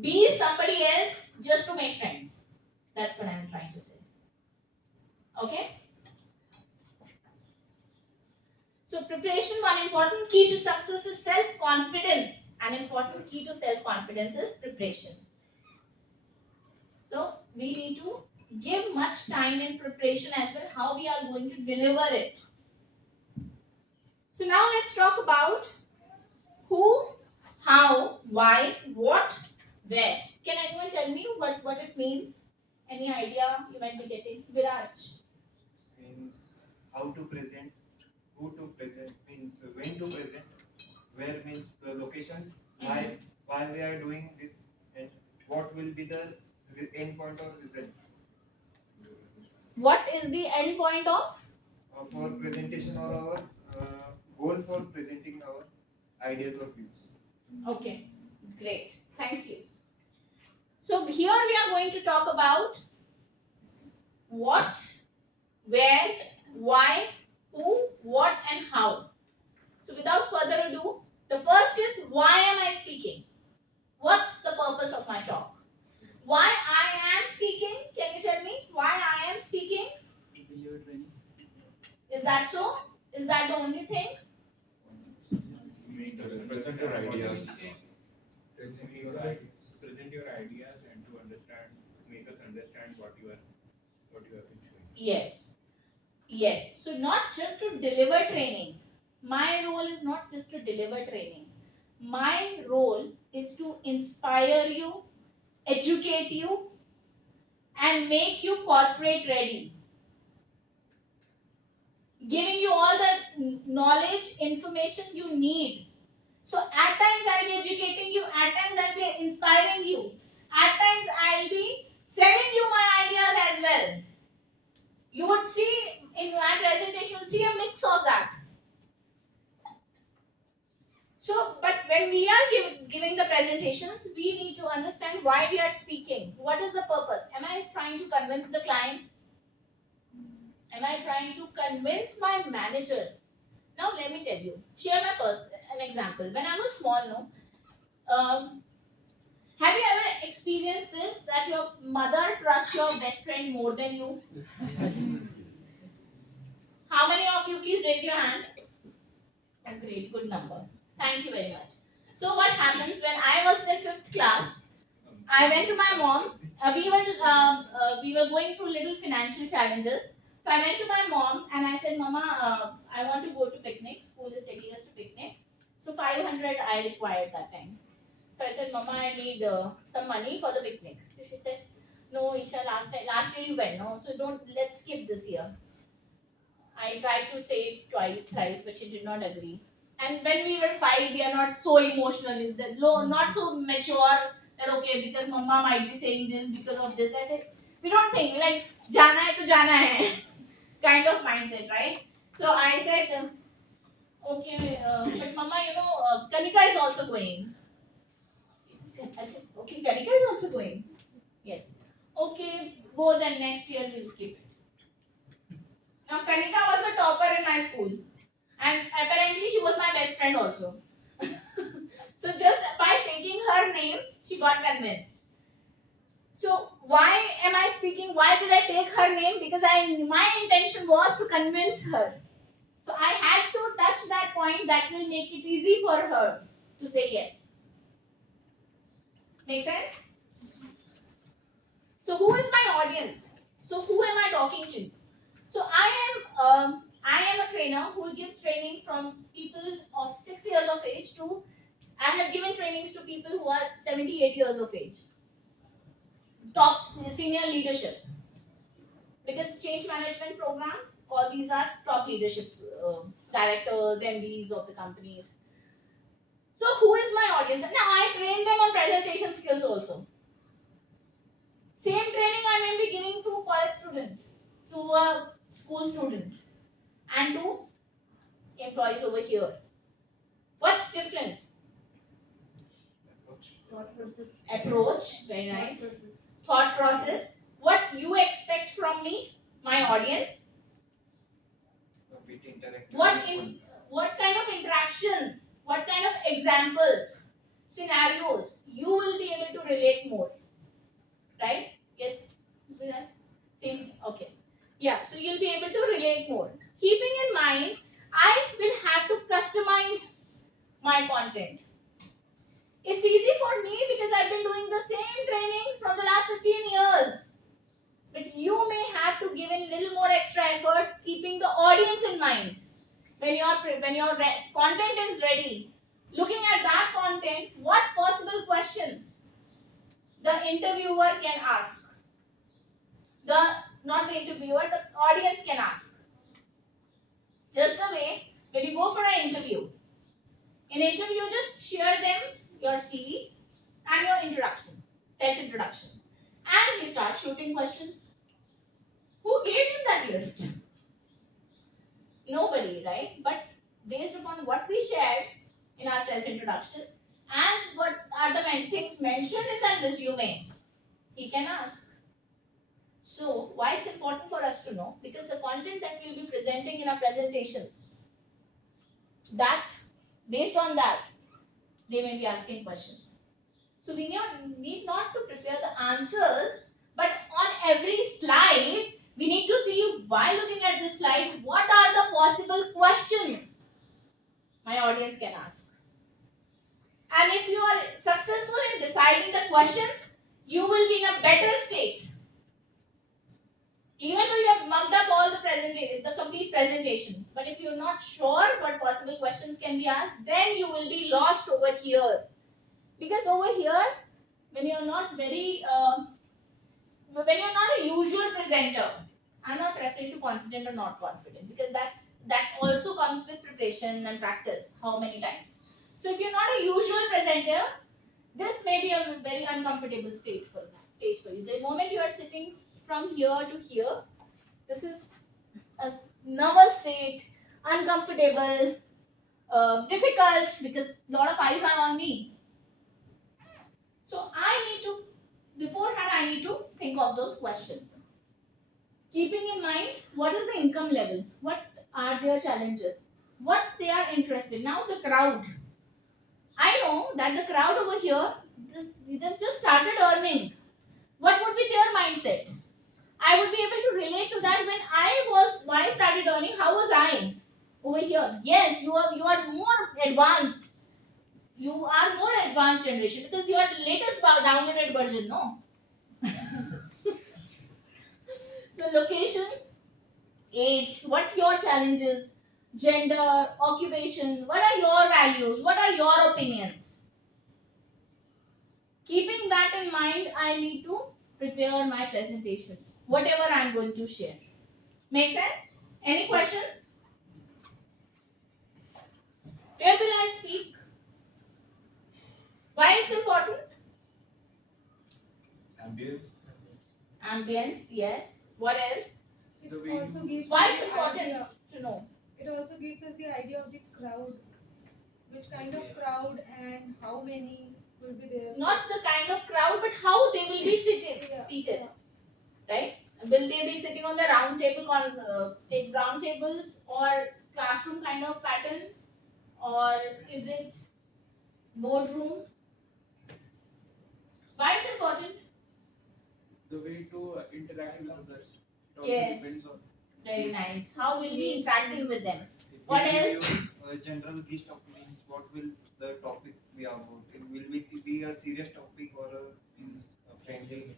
be somebody else just to make friends. That's what I am trying to say. Okay? So preparation, one important key to success is self-confidence. An important key to self-confidence is preparation. So we need to give much time in preparation as well, how we are going to deliver it. So now let's talk about who, how, why, what, where. Can anyone tell me what it means? Any idea you might be getting? Viraj. Means how to present, who to present, means when to present, where means the locations, why we are doing this, and what will be the end point or result. What is the end point of? For presentation or our goal for presenting our ideas or views. Okay, great. Thank you. So here we are going to talk about what, where, why, who, what and how. So without further ado, the first is, why am I speaking? What's the purpose of my talk? Why I am speaking? Can you tell me why I am speaking? Is that so? Is that the only thing? Present your ideas. Present your ideas and to understand, make us understand what you have been showing. Yes. Yes. So not just to deliver training. My role is not just to deliver training. My role is to inspire you, educate you, and make you corporate ready. Giving you all the knowledge, information you need. So at times I'll be educating you, at times I'll be inspiring you, at times I'll be selling you my ideas as well. when we are giving the presentations, we need to understand why we are speaking. What is the purpose? Am I trying to convince the client? Am I trying to convince my manager? Now let me tell you. Share an example. When I was small, have you ever experienced this, that your mother trusts your best friend more than you? How many of you, please raise your hand? Oh, great, good number. Thank you very much. So what happens when I was in 5th class, I went to my mom. We were going through little financial challenges. So I went to my mom and I said, Mama, I want to go to picnic. School is taking us to picnic. So 500 I required that time. So I said, Mama, I need some money for the picnic. So she said, no, Isha, last year you went, no? So let's skip this year. I tried to say it twice, thrice, but she did not agree. And when we were 5, we are not so emotional, not so mature that okay, because Mama might be saying this because of this. I said, we don't think, like, jana hai to jana hai kind of mindset, right? So I said, okay, but Mama, Kanika is also going. Okay, Kanika is also going. Yes. Okay, go then, next year we'll skip. Now Kanika was the topper in my school, and apparently she was my best friend also. So just by taking her name, she got convinced. So why am I speaking? Why did I take her name? Because my intention was to convince her. So I had to touch that point that will make it easy for her to say yes. Make sense? So who is my audience? So who am I talking to? So I am a trainer who gives training from people of 6 years of age to, I have given trainings to people who are 78 years of age. Top senior leadership. Because change management programs, all these are top leadership directors, MDs of the companies. So who is my audience? Now I train them on presentation skills also. Same training I may be giving to college student, to a school student, and to employees over here. What's different? Thought process. Approach, very nice. Thought process. Thought process. What you expect from me, my audience? What kind of interactions? What kind of examples, scenarios you will be able to relate more? Right? Yes? Same? Okay. Yeah, so you'll be able to relate more. Keeping in mind, I will have to customize my content. It's easy for me because I've been doing the same trainings from the last 15 years. But you may have to give in little more extra effort, keeping the audience in mind. When your content is ready, looking at that content, what possible questions the interviewer can ask? Not the interviewer, the audience can ask. Just the way when you go for an interview. In interview, just share them your CV and your introduction, self-introduction. And he starts shooting questions. Who gave him that list? Nobody, right? But based upon what we shared in our self-introduction and what are the things mentioned in that resume, he can ask. So, why it's important for us to know? Because the content that we'll be presenting in our presentations, that, based on that, they may be asking questions. So, we need not to prepare the answers, but on every slide, we need to see, while looking at this slide, what are the possible questions my audience can ask. And if you are successful in deciding the questions, you will be in a better state. Even though you have mugged up all the complete presentation, but if you're not sure what possible questions can be asked, then you will be lost over here. Because over here, when you're not when you're not a usual presenter, I'm not referring to confident or not confident, because that also comes with preparation and practice. How many times? So if you're not a usual presenter, this may be a very uncomfortable stage for you. The moment you are sitting from here to here, this is a nervous state, uncomfortable, difficult because a lot of eyes are on me. So beforehand I need to think of those questions. Keeping in mind what is the income level, what are their challenges, what they are interested. Now the crowd. I know that the crowd over here, they've just started earning. What would be their mindset? I would be able to relate to that when I started earning. How was I over here? Yes, you are more advanced. You are more advanced generation because you are the latest downloaded version, no? So location, age, what your challenges, gender, occupation, what are your values, what are your opinions? Keeping that in mind, I need to prepare my presentations, whatever I'm going to share. Make sense? Any questions? Where will I speak? Why it's important? Ambience. Ambience, yes. What else? It The way also you- gives Why us it's the important idea. to know? It also gives us the idea of the crowd, which kind of crowd and how many will be there. Not the kind of crowd, but how they will be seated. Yeah. Right? Will they be sitting on the round table, take round tables, or classroom kind of pattern, or is it boardroom? Why it's important? The way to interact with others. It also Yes. depends on. Very nice. How will we interacting with them? It What will give else? you a general gist of means what will the topic be about. It will be a serious topic or a friendly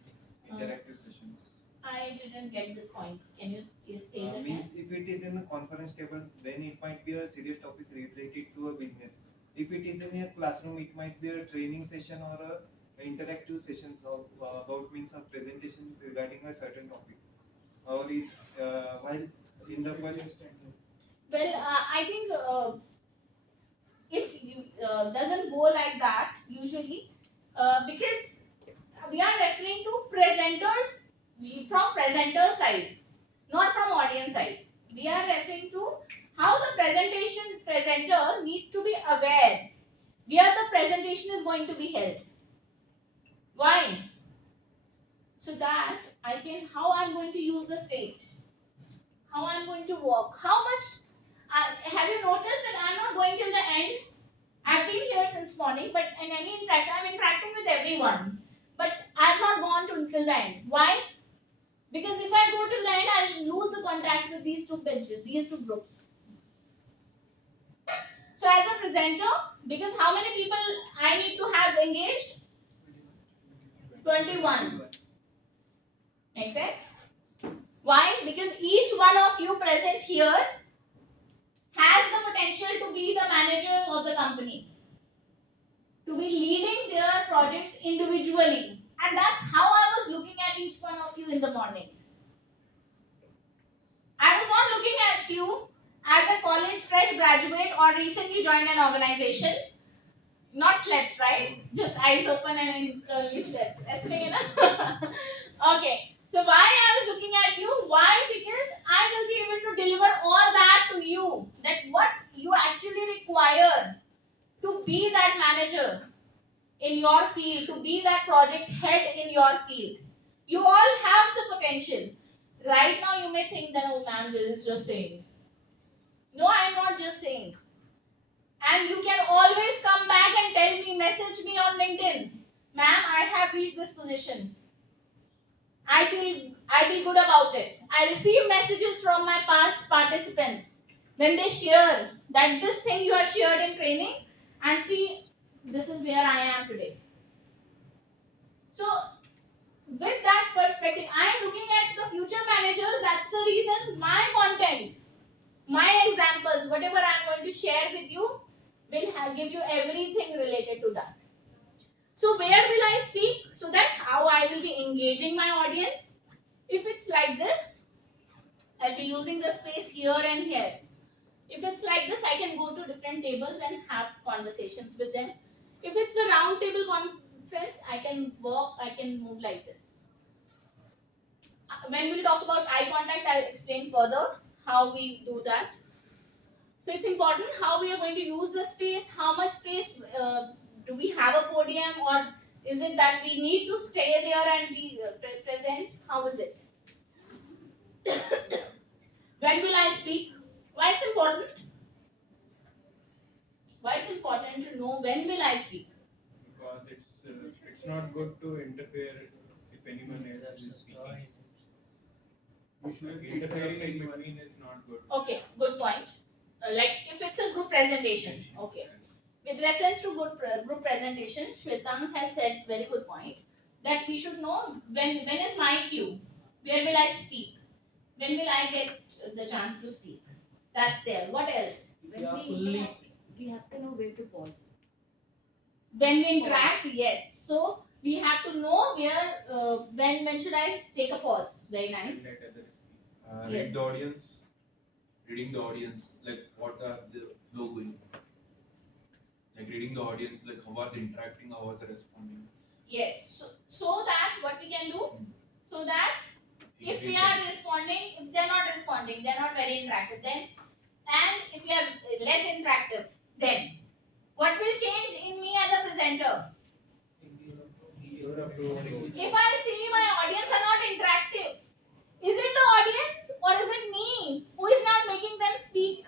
interactive sessions. I didn't get this point. Can you say that? Means if it is in a conference table, then it might be a serious topic related to a business. If it is in a classroom, it might be a training session or a interactive sessions of about means of presentation regarding a certain topic. Or it while in the first Well, I think it doesn't go like that usually because we are referring to presenters from presenter side, not from audience side. We are referring to how the presenter need to be aware where the presentation is going to be held. Why? So that I can how I'm going to use the stage, how I'm going to walk, how much. Have you noticed that I'm not going till the end? I've been here since morning, but in any interaction, I'm interacting with everyone. But I've not gone till the end. Why? Because if I go till the end, I'll lose the contacts with these two benches, these two groups. So as a presenter, because how many people I need to have engaged? 21. Make sense? Why? Because each one of you present here has the potential to be the managers of the company, to be leading their projects individually. And that's how I was looking at each one of you in the morning. I was not looking at you as a college fresh graduate or recently joined an organization. Not slept, right? Just eyes open and you slept. Okay. So why I was looking at you? Why? Because I will be able to deliver all that to you. That what you actually require to be that manager in your field, to be that project head in your field. You all have the potential. Right now you may think that, oh ma'am, this is just saying. No, I'm not just saying. And you can always come back and tell me, message me on LinkedIn. Ma'am, I have reached this position. I feel good about it. I receive messages from my past participants when they share that this thing you have shared in training and see this is where I am today. So with that perspective, I am looking at the future managers. That's the reason my content, my examples, whatever I am going to share with you will give you everything related to that. So where will I speak? So that how I will be engaging my audience. If it's like this, I'll be using the space here and here. If it's like this, I can go to different tables and have conversations with them. If it's the round table conference, I can walk, I can move like this. When we'll talk about eye contact, I'll explain further how we do that. So it's important how we are going to use the space, how much space do we have a podium, or is it that we need to stay there and be present? How is it? When will I speak? Why it's important? Why it's important to know when will I speak? Because it's not good to interfere if anyone else is speaking. Interfering in between is not good. Okay, good point. Like if it's a group presentation, okay. With reference to group presentation, Shwetang has said very good point that we should know when is my cue, where will I speak, when will I get the chance to speak. That's there. What else? When we have to know where to pause. When we interact, yes. So we have to know where when should I take a pause. Very nice. Let others speak. Yes. Read the audience. Reading the audience, like what are the flow going on? Like reading the audience, like how are they interacting, how are they responding? Yes. So that what we can do, so that if we are responding, if they're not responding, they're not very interactive, then, and if we are less interactive, then what will change in me as a presenter? If I see my audience are not interactive, is it the audience or is it me who is not making them speak?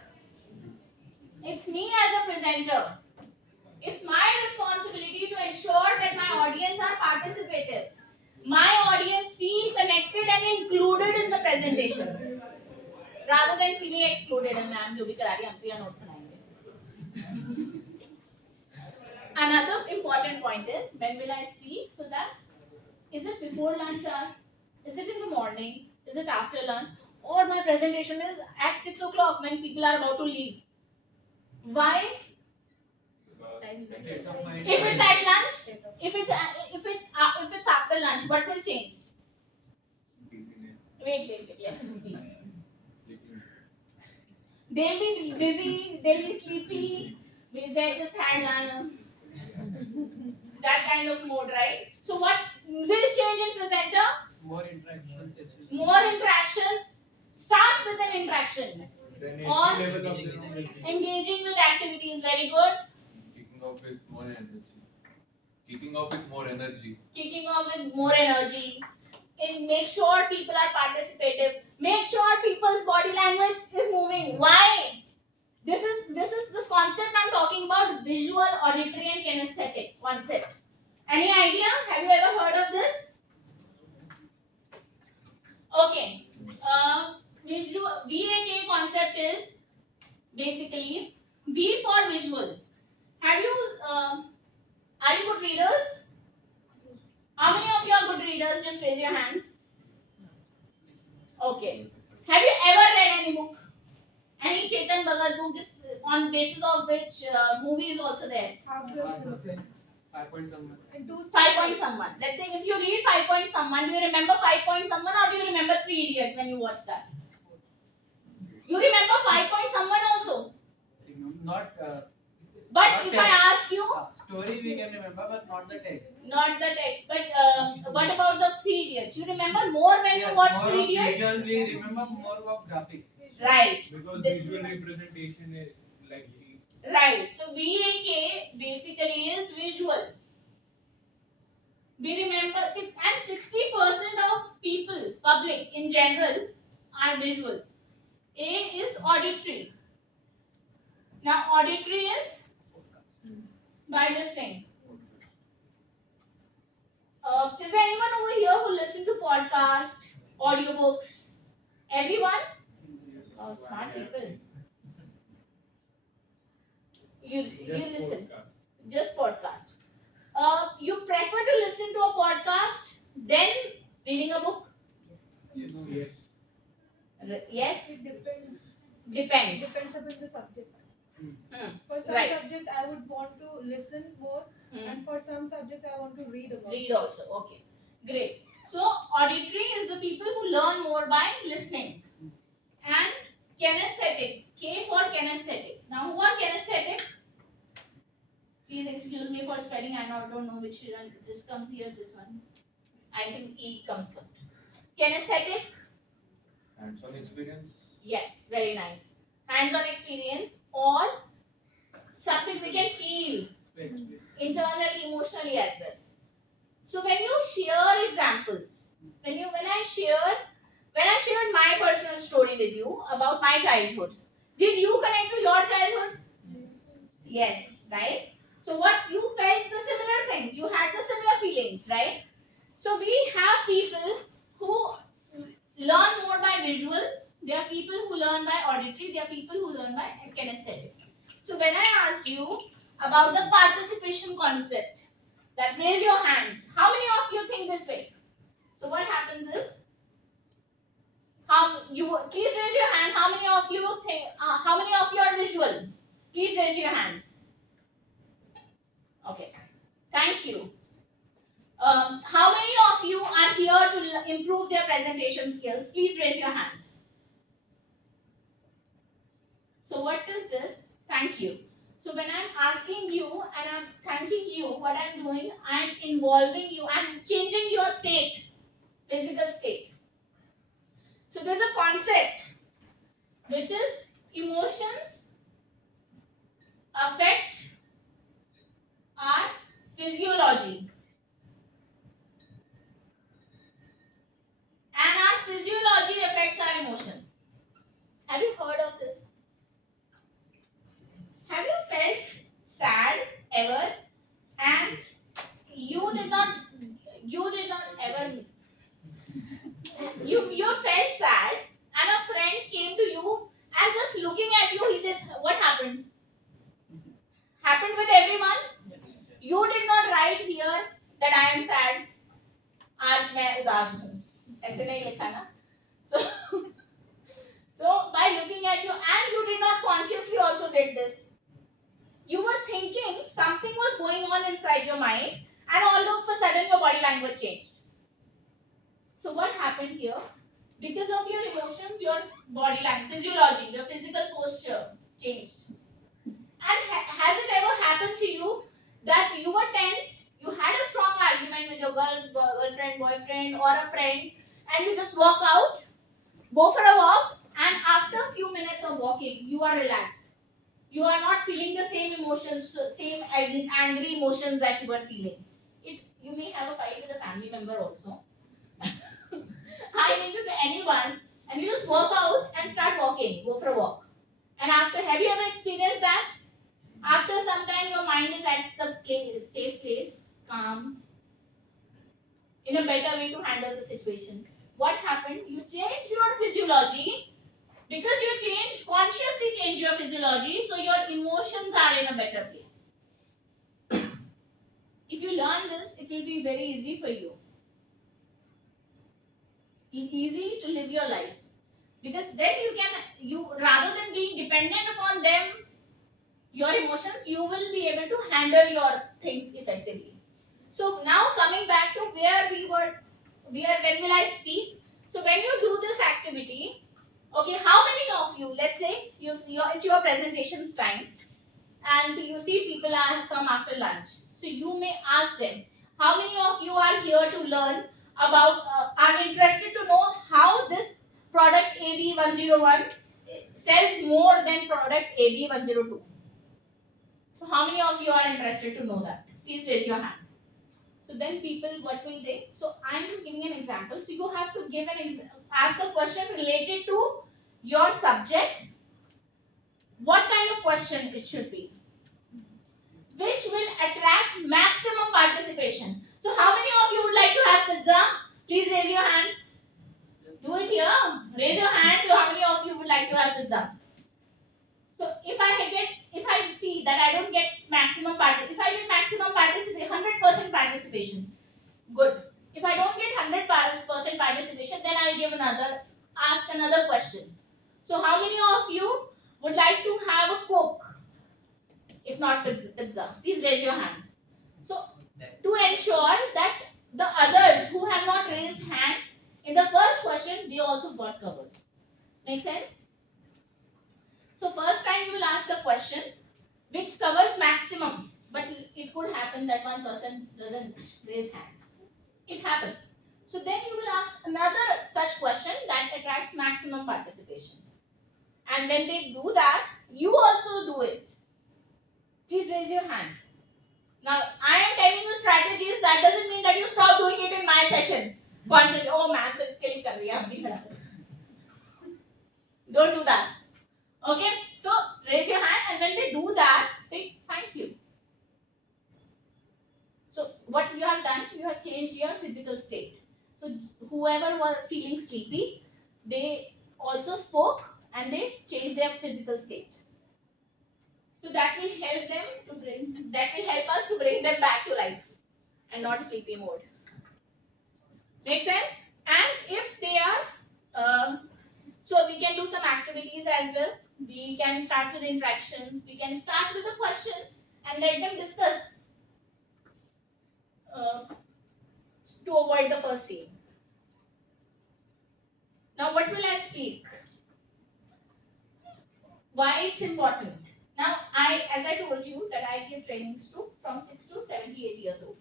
It's me as a presenter. It's my responsibility to ensure that my audience are participative. My audience feel connected and included in the presentation rather than feeling excluded. And ma'am, जो भी करा रही है, हम तो यहाँ note बनाएंगे. Another important point is when will I speak? So that is it before lunch hour? Is it in the morning? Is it after lunch? Or my presentation is at 6 o'clock when people are about to leave. Why? If it's at lunch, if it's after lunch, what will change? Wait, let me speak. They'll be busy, they'll be sleepy, they just had lunch. That kind of mode, right? So what will change in presenter? More interactions. More interactions. Start with an interaction. Then Or level of the engaging with activities, very good. kicking off with more energy. Kicking off with more energy. Kicking off with more energy. And make sure people are participative. Make sure people's body language is moving. Why? This concept I'm talking about: visual, auditory, and kinesthetic concept. Any idea? Have you ever heard of this? Okay. Visual VAK concept is basically V for visual. Have you? Are you good readers? How many of you are good readers? Just raise your hand. Okay. Have you ever read any book? Any Chetan Bhagat book, just on basis of which movie is also there? Half the 5 point someone. and two 5 Point Someone. Let's say if you read 5 Point Someone, do you remember 5 Point Someone or do you remember 3 Idiots when you watch that? You remember 5 Point Someone also? Not But Not if text. I ask you, story we can remember, but not the text. not the text, but what about the 3 Idiots? You remember more when you watch more 3 of Idiots? visual, we remember more of graphics. Right. Because The- visual representation is like the Right. So VAK basically is visual. We remember and 60% of people, public in general, are visual. A is auditory. Now auditory is by listening. Is there anyone over here who listen to podcast, audiobooks? Everyone? Oh, smart people. You listen. podcast. Just podcast. You prefer to listen to a podcast than reading a book? Yes. Yes? It depends. Depends. Depends upon the subject. Hmm. For some Right. subject, I would want to listen more, Hmm. and for some subjects, I want to read about. Read also. Okay. Great. So auditory is the people who learn more by listening. And kinesthetic. K for kinesthetic. Now who are kinesthetic? Please excuse me for spelling. I don't know which one. This comes here, this one. I think E comes first. Kinesthetic. Hands-on experience. Yes, very nice. Hands-on experience. or something we can feel internally, emotionally as well. So when you share examples, when I shared my personal story with you about my childhood, did you connect to your childhood? Yes, right? So what you felt the similar things, you had the similar feelings, right? So we have people who learn more by visual, there are people who learn by auditory, there are people who learn by kinesthetic. So when I asked you about the participation concept, that raise your hands, how many of you think this way? So what happens is, please raise your hand, how many of you think, how many of you are visual? Please raise your hand. Okay, thank you. How many of you are here to improve their presentation skills? Please raise your hand. So what is this? Thank you. So when I'm asking you and I'm thanking you, what I'm doing, I'm involving you, I'm changing your state, physical state. So there's a concept which is emotions affect our physiology. And our physiology affects our emotions. Have you heard of this? Have you felt sad ever and you did not ever you felt sad and a friend came to you and just looking at you he says, what happened? Happened with everyone? You did not write here that I am sad. आज मैं उदास हूँ. ऐसे नहीं लिखा ना? So by looking at you, and you did not consciously also did this. You were thinking something was going on inside your mind, and all of a sudden your body language changed. So what happened here? Because of your emotions, your body language, physiology, your physical posture changed. And has it ever happened to you that you were tensed, you had a strong argument with your girlfriend, boyfriend, or a friend, and you just walk out, go for a walk, and after a few minutes of walking, you are relaxed. You are not feeling the same emotions, same angry emotions that you were feeling. You may have a fight with a family member also. I mean to say anyone, and you just walk out and start walking, go for a walk. And after, have you ever experienced that? After some time, your mind is at the safe place, calm, in a better way to handle the situation. What happened? You changed your physiology. Because you consciously change your physiology, so your emotions are in a better place. If you learn this, it will be very easy for you. Easy to live your life. Because then you rather than being dependent upon them, your emotions, you will be able to handle your things effectively. So now coming back to where when will I speak? So when you do this activity, okay, how many of you, let's say it's your presentations time and you see people have come after lunch. So you may ask them, how many of you are here to learn about, are interested to know how this product AB101 sells more than product AB102? So how many of you are interested to know that? Please raise your hand. So then people, what will they? So I'm just giving an example. So you have to ask a question related to your subject. What kind of question it should be? Which will attract maximum participation. So how many of you would like to have pizza? Please raise your hand. Do it here. Raise your hand. How many of you would like to have pizza? So if I see that I don't get maximum participation, if I get maximum participation, 100% participation, good. If I don't get 100% participation, then I will ask another question. So how many of you would like to have a Coke? If not pizza, please raise your hand. So to ensure that the others who have not raised hand in the first question, they also got covered. Make sense? So first time you will ask a question which covers maximum, but it could happen that one person doesn't raise hand. It happens. So then you will ask another such question that attracts maximum participation. And when they do that, you also do it? Please raise your hand. Now, I am telling you strategies, that doesn't mean that you stop doing it in my session. Concentrate, oh man, तो इसके लिए कर रही है, अभी खड़ा कर। Don't do that. Okay? So, raise your hand, and when they do that, say thank you. So, what you have done, you have changed your physical state. So, whoever was feeling sleepy, they also spoke and they changed their physical state. So that will help them to that will help us to bring them back to life and not sleepy mode. Make sense? And if they are, so we can do some activities as well. We can start with interactions. We can start with a question and let them discuss to avoid the first scene. Now, what will I speak? Why it's important? Now, as I told you, that I give trainings to from 6 to 78 years old.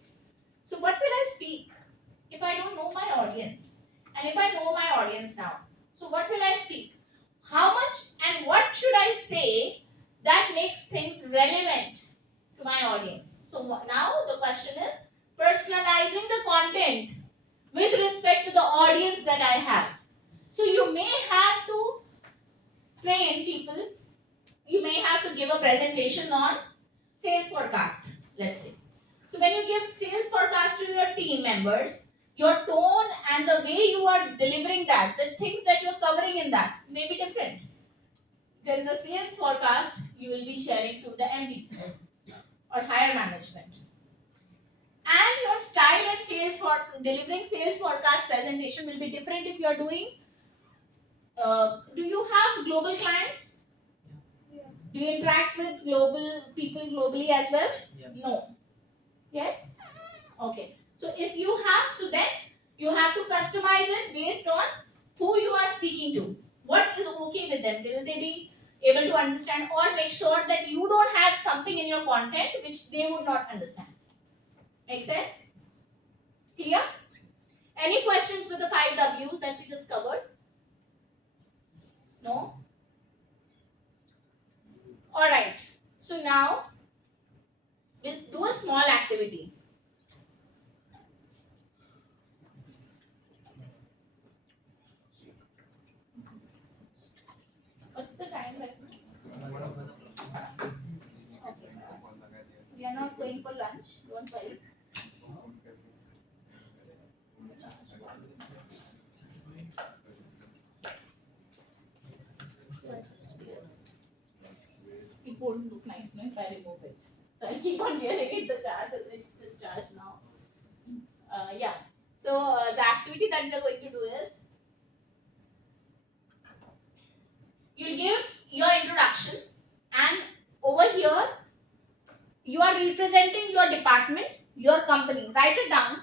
So, what will I speak if I don't know my audience? And if I know my audience now, so what will I speak? How much and what should I say that makes things relevant to my audience? So, now the question is personalizing the content with respect to the audience that I have. So, you may have to train people. You may have to give a presentation on sales forecast, let's say. So when you give sales forecast to your team members, your tone and the way you are delivering that, the things that you're covering in that may be different. Then the sales forecast you will be sharing to the MDs or higher management. And your style and sales for delivering sales forecast presentation will be different if you are doing. Do you have global clients? Do you interact with global people globally as well? Yeah. No. Yes? Okay. So if you have, so then you have to customize it based on who you are speaking to. What is okay with them? Will they be able to understand, or make sure that you don't have something in your content which they would not understand? Make sense? Clear? Any questions with the 5 W's that we just covered? No? Alright, so now we'll do a small activity. What's the time right now? Okay. We are not going for lunch, don't worry. It won't look nice, no, if I remove it. So I keep on wearing it, the charge, it's discharged now. Yeah. So the activity that we are going to do is, you'll give your introduction, and over here you are representing your department, your company. Write it down.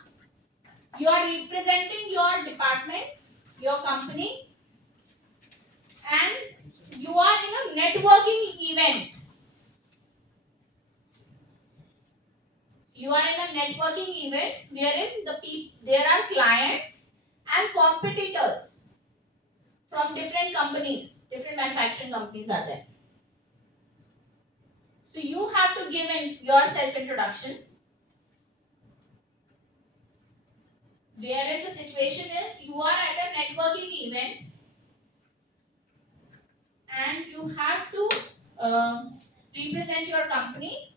You are representing your department, your company, and you are in a networking event. You are in a networking event wherein there are clients and competitors from different companies, different manufacturing companies are there. So you have to give in your self-introduction, wherein the situation is you are at a networking event and you have to represent your company,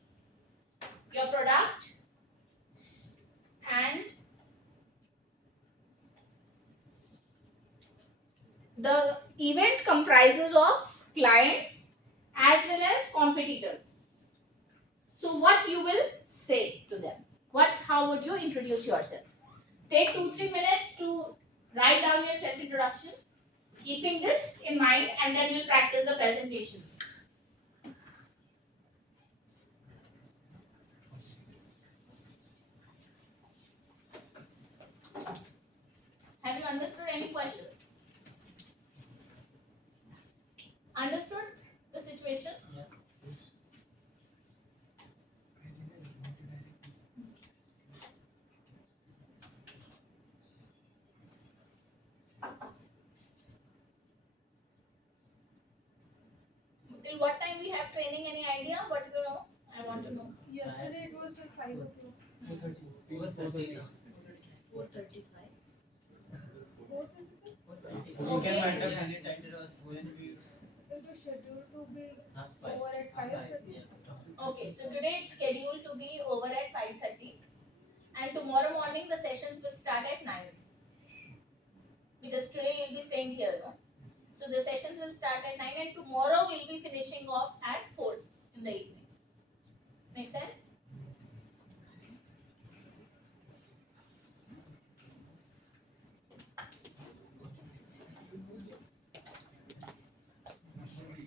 your product, and the event comprises of clients as well as competitors. So what you will say to them? How would you introduce yourself? Take 2-3 minutes to write down your self-introduction, keeping this in mind, and then we'll practice the presentations. Have you understood any questions? Understood the situation? Yeah. Till what time we start training? Any idea? What do you know? I want to know. Yesterday it was till 5 o'clock. 4:30. 4:35. 4:30. You can Okay. find out any time it was when we It was scheduled to be half 5. over at 5:30. Okay, so today it's scheduled to be over at 5:30, and tomorrow morning the sessions will start at 9. Because today you'll be staying here, no? So the sessions will start at 9, and tomorrow we'll be finishing off at 4 in the evening.